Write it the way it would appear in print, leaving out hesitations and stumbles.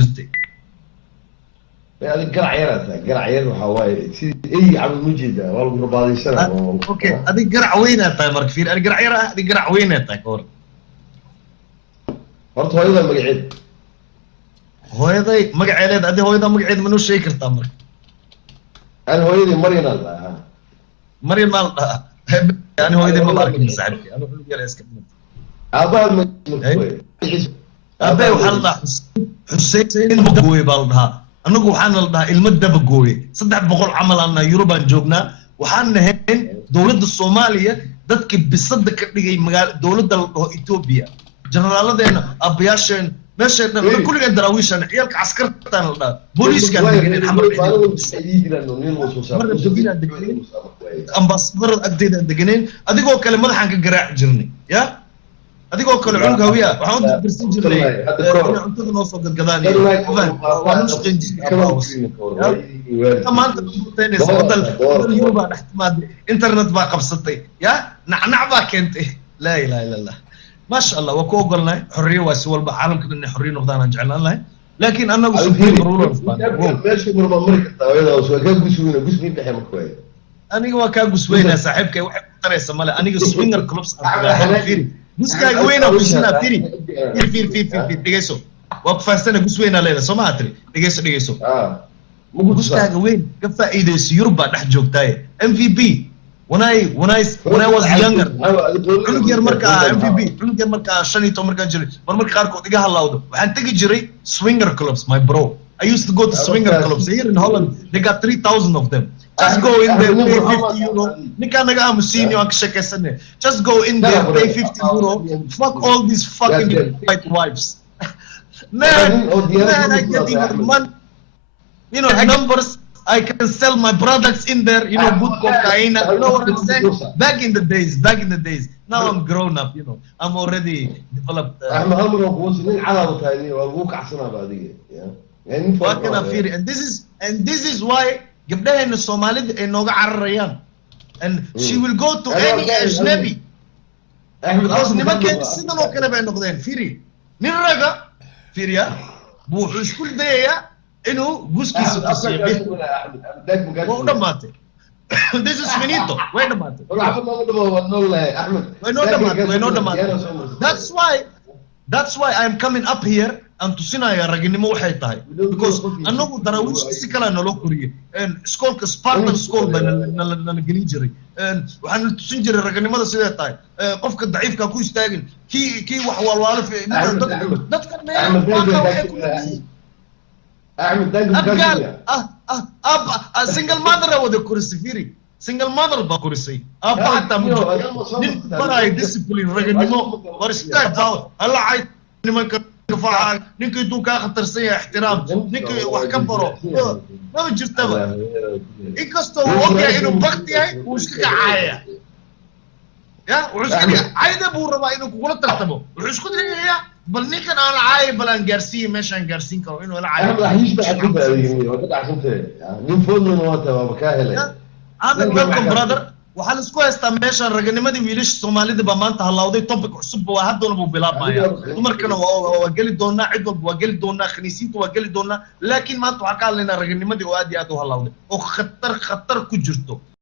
jirtay هذا قرع عيال وحواي اي عم المجد والله رباضي سنه اوكي هذه قرع وين تاي مرك فير انا قرع عيال هذه قرع وين تاي كور horta hooyada magaceed hooyaday magaceed adi hooyada magaceed manu sheegi kartaa marka aan hooyadii Maryam Allah Maryam Allah yani hooyaday ma arkin saaxiibki anu xulug yar iska mid aabaha aabay waxa la Xuseen Mugooy baa la dhahaa anagu waxaan la dhahaa ilmo daba gooye 300 camal aan Yurubaan joognaa waxaan nahayn dawladda Soomaaliya dadka bisada ka dhigay magaal dawladda la dhaho Ethiopia generaladeena abayaasheen meesha dhan kulliga daraawiishan ciyalka askartaan la dhahaa booliiska deganeen xamar ambassador agdeeda deganeen adigoo kale madaxan ka garaac jirnay ya adigoo kale cunug hawiya waxaan u dirsan jirnay cuntada noo soo gadgadaan waan u shaqeyn jirnay maanta teenaysa wadal Yuruba dhaxtimaad internet baa qabsatay ya nacnac baa keentay laa ilaaha illa allah ما شاء الله وكو قلنا حريه واسوال بعالم كنا حريه نقدر نجعلنا الله لكن انا وسوبر رولر ماشي مرة امريكا طاوله وسو كان قسوينا قسمي بحي كويس انا هو كان قسوينا صاحبك واحد ترى مال انا سوينجر كلوبس فيري مسكا وين وشنا فيري في دغيسو وقفاستنا قسوينا ليله سمعتني دغيسو مسكا وين كفايده يوروبا دح جوجتاي ام في بي when I was younger cunug yar marka MVP cunug yar marka 15 marka jiray marmarka qaar kood iga halawdo waxaan tagi jiray swinger clubs my bro I used to go to swinger clubs here in Holland they got 3000 of them just go in there pay 50 euro ninka naga amusiinyo aan ka shaqeysane just go in there pay 50 euro fuck all these fucking white wives man I get even money you know numbers I can sell my products in there, you know, good cocaine. You know what I'm saying? Back in the days. Now I'm grown up, you know. I'm already developed. I'm humble وصلين على وثاني وابوك عصنا بعديه. يعني what can I feel? And this is why قبلها إن الصومالي إنه قاعد الريان. And she will go to any أجنبي. because نما كان السنة لو كنا بين نقدين فيري. نرجع فيريا بوحش كل ده إنه جوزكي سوتسيبي وين ماتي this is finito وين ماتي وين ماتي that's why I'm coming up here and to sina يا رجل ما وحي تاي because أنو دراويش سكلا نلو كوري and school كسبارتن school بين الجليجري and وحن تسنجر الرجل ما ده سيدا تاي قفك الضعيف كاكو يستاجن كي وحوال والف ده كان احمد دايما اب سنجل ماذر ود كرسي فيري سنجل ماذر بكرسي اب حتى براي ديسيبلين رجنمو ورستاك باو هلا عايد نما كفاعه نينك يدو كا خطرسيه احترام نينك wax ka baro ma jirtaba inkastoo oogay inuu baqti yahay uu iska caaya ya wuxuu ayda buu rabaa inuu kula tartamo wuxuu isku diyayaa بل نيكن على عاي بلان جارسي ماشان جارسين كانوا إنه ولا عاي راح يشبه كده وكده عشان من فوق من وقتها وبكاهله عامل ويلكم برادر وحال سكو استماشا رجل ما دي ويلش الصومالي دي بمانتا هلاودي توبك عصب وهاد ولا بلاد معايا عمر كانوا وجل دونا عدل وجل دونا خنيسيت وجل دونا لكن ما توقع لنا رجل ما دي وادي ادو هلاودي وخطر كجرتو